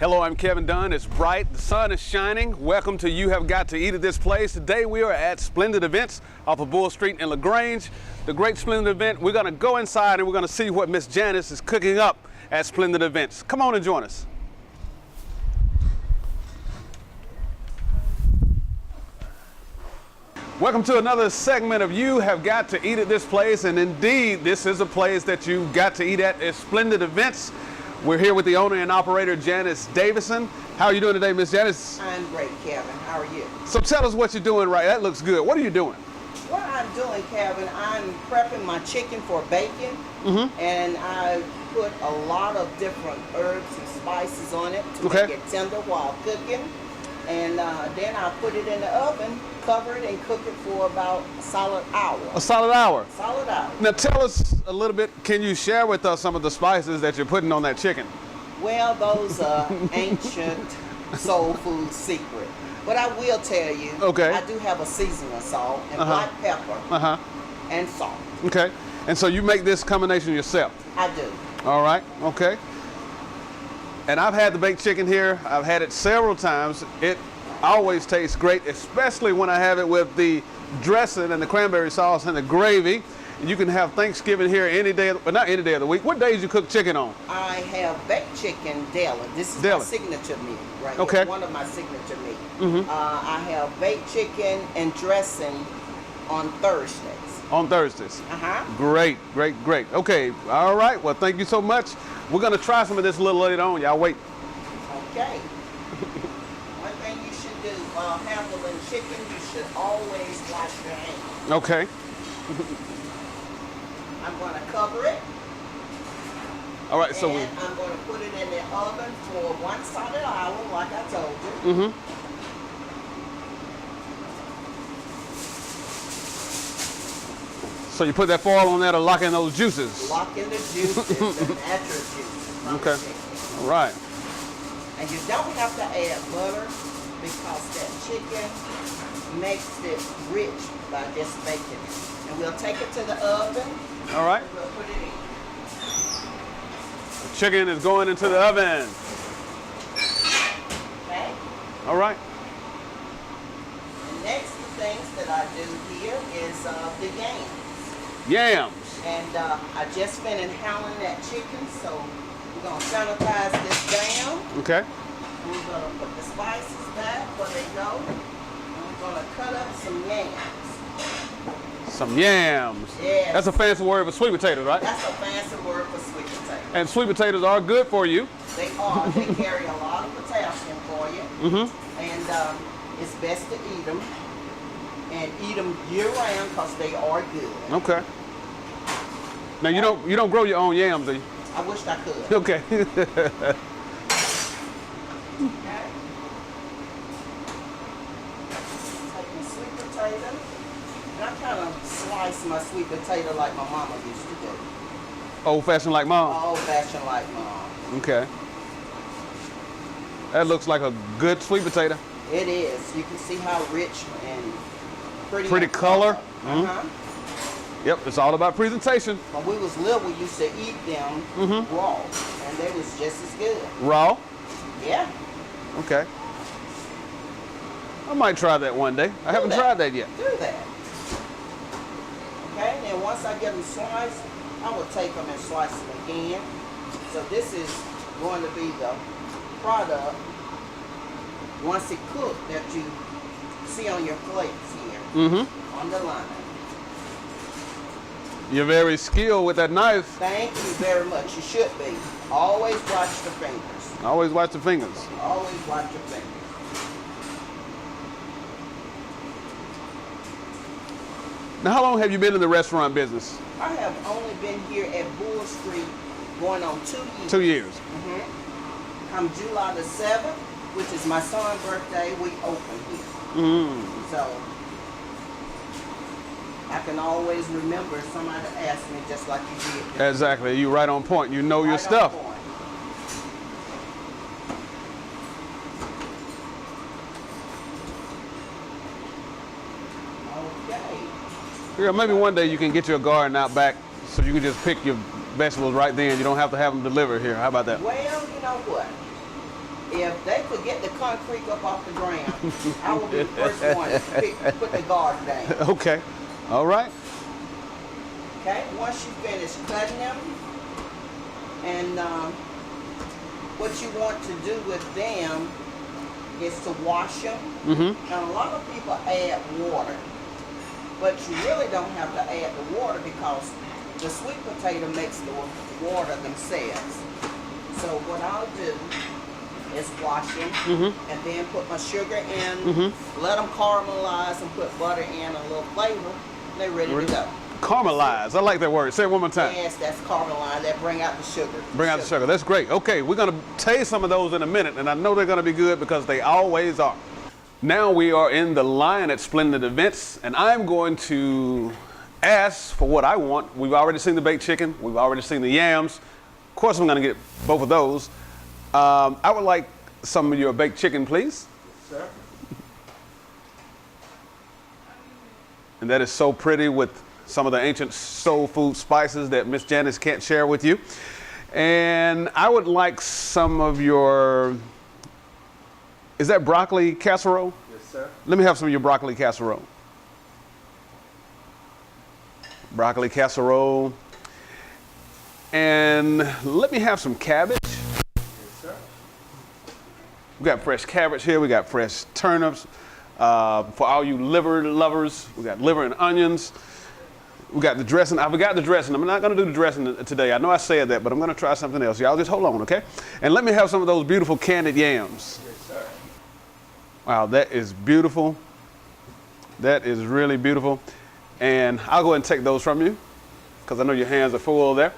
Hello, I'm Kevin Dunn. It's bright, the sun is shining. Welcome to You Have Got to Eat at This Place. Today we are at Splendid Events off of Bull Street in LaGrange. The great Splendid Event. We're gonna go inside and we're gonna see what Miss Janice is cooking up at Splendid Events. Come on and join us. Welcome to another segment of You Have Got to Eat at This Place, and indeed, this is a place that you got to eat at Splendid Events. We're here with the owner and operator, Janice Davison. How are you doing today, Miss Janice? I'm great, Kevin. How are you? So tell us what you're doing right. That looks good. What are you doing? What I'm doing, Kevin, I'm prepping my chicken for bacon, and I put a lot of different herbs and spices on it to make it tender while cooking. And then I put it in the oven, cover it, and cook it for about a solid hour. A solid hour? Solid hour. Now tell us a little bit, can you share with us some of the spices that you're putting on that chicken? Well, those are ancient soul food secret. But I will tell you, I do have a seasoning salt and black pepper and salt. Okay. And so you make this combination yourself? I do. All right. Okay. And I've had the baked chicken here. I've had it several times. It always tastes great, especially when I have it with the dressing and the cranberry sauce and the gravy. You can have Thanksgiving here any day, but not any day of the week. What days you cook chicken on? I have baked chicken daily. This is my signature meat, right? Okay. It's one of my signature meat. I have baked chicken and dressing on Thursdays. On Thursdays. Great, great, great. Okay. All right. Well, thank you so much. We're going to try some of this a little later on. Y'all wait. Okay. One thing you should do while handling chicken, you should always wash your hands. Okay. I'm going to cover it. All right. And So I'm going to put it in the oven for one solid hour, like I told you. So you put that foil on there to lock in those juices? Lock in the juices, the natural juices. Okay. All right. And you don't have to add butter because that chicken makes it rich by just baking it. And we'll take it to the oven. All right. And we'll put it in. The chicken is going into the oven. Okay. All right. The next things that I do here is the yams. Yams. And I just finished handling that chicken, so we're going to sanitize this down. Okay. We're going to put the spices back where they go. And we're going to cut up some yams. Some yams. Yes. That's a fancy word for sweet potatoes, right? That's a fancy word for sweet potatoes. And sweet potatoes are good for you. They are. They carry a lot of potassium for you. And it's best to eat them. And eat them year-round because they are good. Okay. Now you don't grow your own yams, do you? I wish I could. Okay. Okay. Take my sweet potato. And I kind of slice my sweet potato like my mama used to do. Old-fashioned like mom? Old-fashioned like mom. Okay. That looks like a good sweet potato. It is. You can see how rich and pretty color. Yep, it's all about presentation. When we was little, we used to eat them raw, and they was just as good. Raw? Yeah. Okay. I might try that one day. I haven't tried that yet. Do that. Okay, and then once I get them sliced, I will take them and slice them again. So this is going to be the product once it cooked that you see on your plates here on the line. You're very skilled with that knife. Thank you very much. You should be. Always watch the fingers. Always watch the fingers. Always watch your fingers. Now, how long have you been in the restaurant business? I have only been here at Bull Street going on 2 years. 2 years. Come July the 7th, which is my son's birthday, we open here. So I can always remember somebody asked me just like you did. Exactly. You right on point. You know your stuff. Okay. Yeah, maybe one day you can get your garden out back so you can just pick your vegetables right then. You don't have to have them delivered here. How about that? Well, you know what? If they could get the concrete up off the ground, I will be the first one to put the garden down. Okay. All right. Okay, once you finish cutting them, and what you want to do with them is to wash them. Now, a lot of people add water, but you really don't have to add the water because the sweet potato makes the water themselves. So what I'll do is wash them and then put my sugar in, let them caramelize and put butter in, a little flavor, and they're ready to go. Caramelize. I like that word. Say it one more time. Yes, that's caramelize. That bring out the sugar. Bring out the sugar. That's great. Okay, we're going to taste some of those in a minute, and I know they're going to be good because they always are. Now we are in the line at Splendid Events, and I'm going to ask for what I want. We've already seen the baked chicken. We've already seen the yams. Of course, I'm going to get both of those. I would like some of your baked chicken, please. Yes, sir. And that is so pretty with some of the ancient soul food spices that Miss Janice can't share with you. And I would like some of your, is that broccoli casserole? Yes, sir. Let me have some of your broccoli casserole. Broccoli casserole. And let me have some cabbage. We got fresh cabbage here. We got fresh turnips. For all you liver lovers, we got liver and onions. We got the dressing. I forgot the dressing. I'm not going to do the dressing today. I know I said that, but I'm going to try something else. Y'all just hold on, okay? And let me have some of those beautiful candied yams. Yes, sir. Wow, that is beautiful. That is really beautiful. And I'll go ahead and take those from you because I know your hands are full there.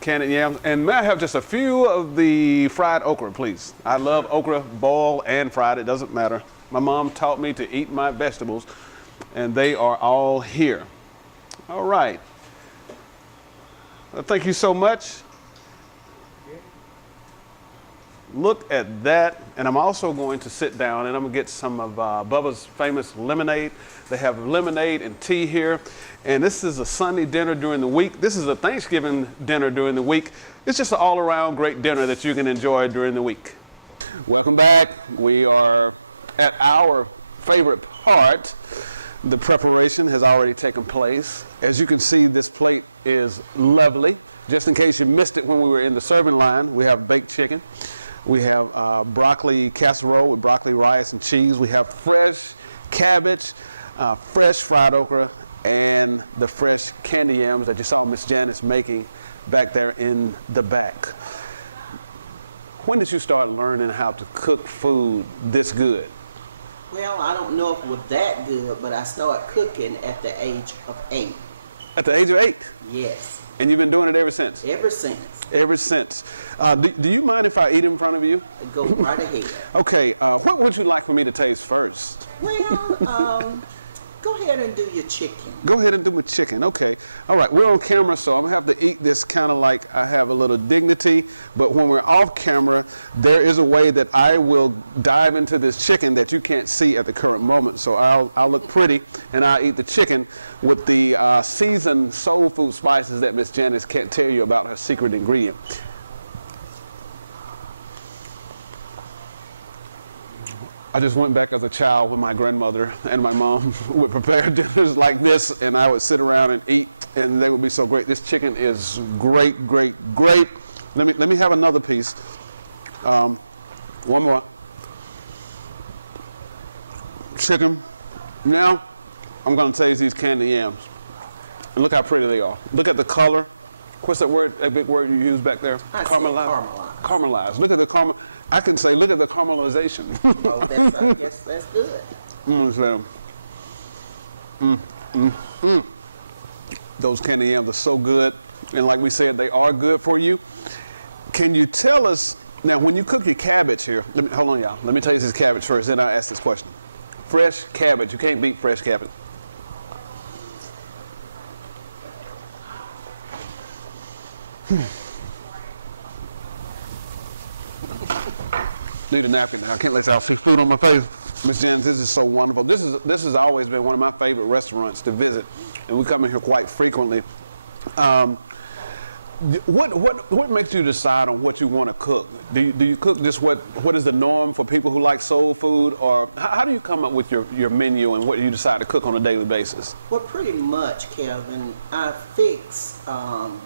Candied yams. And may I have just a few of the fried okra, please? I love okra, boiled and fried. It doesn't matter. My mom taught me to eat my vegetables, and they are all here. All right. Well, thank you so much. Look at that. And I'm also going to sit down and I'm going to get some of Bubba's famous lemonade. They have lemonade and tea here. And this is a Sunday dinner during the week. This is a Thanksgiving dinner during the week. It's just an all-around great dinner that you can enjoy during the week. Welcome back. We are at our favorite part. The preparation has already taken place. As you can see, this plate is lovely. Just in case you missed it when we were in the serving line, we have baked chicken. We have broccoli casserole with broccoli, rice, and cheese. We have fresh cabbage, fresh fried okra, and the fresh candy yams that you saw Miss Janice making back there in the back. When did you start learning how to cook food this good? Well, I don't know if it was that good, but I started cooking at the age of 8. At the age of 8? Yes. And you've been doing it ever since? Ever since. Ever since. Do you mind if I eat in front of you? Go right ahead. Okay. What would you like for me to taste first? Well, go ahead and do your chicken. Go ahead and do my chicken. Okay. All right. We're on camera, so I'm going to have to eat this kind of like I have a little dignity. But when we're off camera, there is a way that I will dive into this chicken that you can't see at the current moment. So I'll look pretty, and I'll eat the chicken with the seasoned soul food spices that Miss Janice can't tell you about her secret ingredient. I just went back as a child with my grandmother and my mom. We would prepare dinners like this, and I would sit around and eat, and they would be so great. This chicken is great, great, great. Let me have another piece. One more. Chicken. Now, I'm going to taste these candy yams. And look how pretty they are. Look at the color. What's that word, that big word you use back there? Caramelized. Caramelized. Look at the caramel. I can say, look at the caramelization. Oh, yes, that's good. Those candy yams are so good. And like we said, they are good for you. Can you tell us, now when you cook your cabbage here, hold on y'all, let me taste this cabbage first, then I'll ask this question. Fresh cabbage, you can't beat fresh cabbage. Need a napkin now. I can't let y'all see food on my face. Miss Janice, this is so wonderful. This has always been one of my favorite restaurants to visit, and we come in here quite frequently. What makes you decide on what you want to cook? Do you cook just what is the norm for people who like soul food, or how do you come up with your menu and what you decide to cook on a daily basis? Well, pretty much, Kevin, I fix on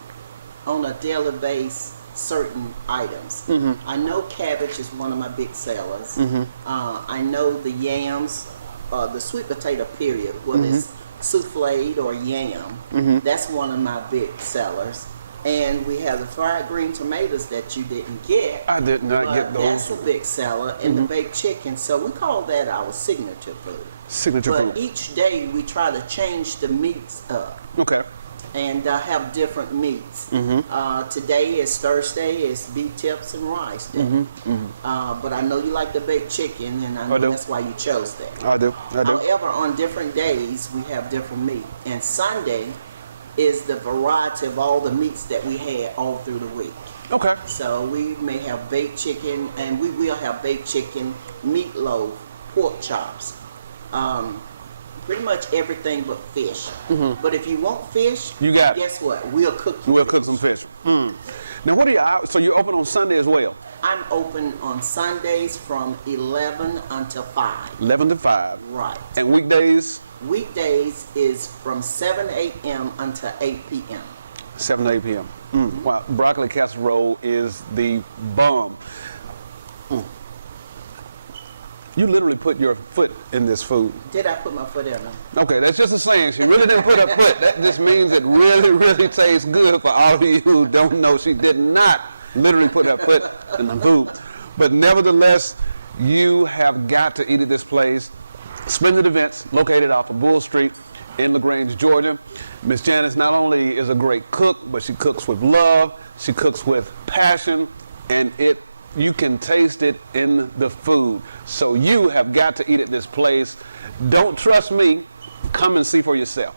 a daily basis certain items. I know cabbage is one of my big sellers. I know the yams, the sweet potato period, whether it's souffled or yam, that's one of my big sellers. And we have the fried green tomatoes that you didn't get. I did not get those. That's a big seller, and the baked chicken. So we call that our signature food. Signature food. But each day we try to change the meats up. Okay. And have different meats. Today is Thursday, it's beef tips and rice day. But I know you like the baked chicken, and I know that's why you chose that. I do. However, on different days, we have different meat. And Sunday is the variety of all the meats that we had all through the week. Okay. So we may have baked chicken, and we will have baked chicken, meatloaf, pork chops. Pretty much everything but fish. But if you want fish, you got guess what? We'll cook you. We'll cook some fish. Now, what are your hours? So you're open on Sunday as well? I'm open on Sundays from 11 until 5. 11 to 5. Right. And weekdays? Weekdays is from 7 a.m. until 8 p.m. 7 to 8 p.m. Wow, broccoli casserole is the bomb. You literally put your foot in this food. Did I put my foot in it? Okay, that's just a saying. She really didn't put her foot. That just means it really, really tastes good for all of you who don't know. She did not literally put her foot in the food. But nevertheless, you have got to eat at this place. Splendid Events, located off of Bull Street in LaGrange, Georgia. Miss Janice not only is a great cook, but she cooks with love, she cooks with passion, and you can taste it in the food. So you have got to eat at this place. Don't trust me. Come and see for yourself.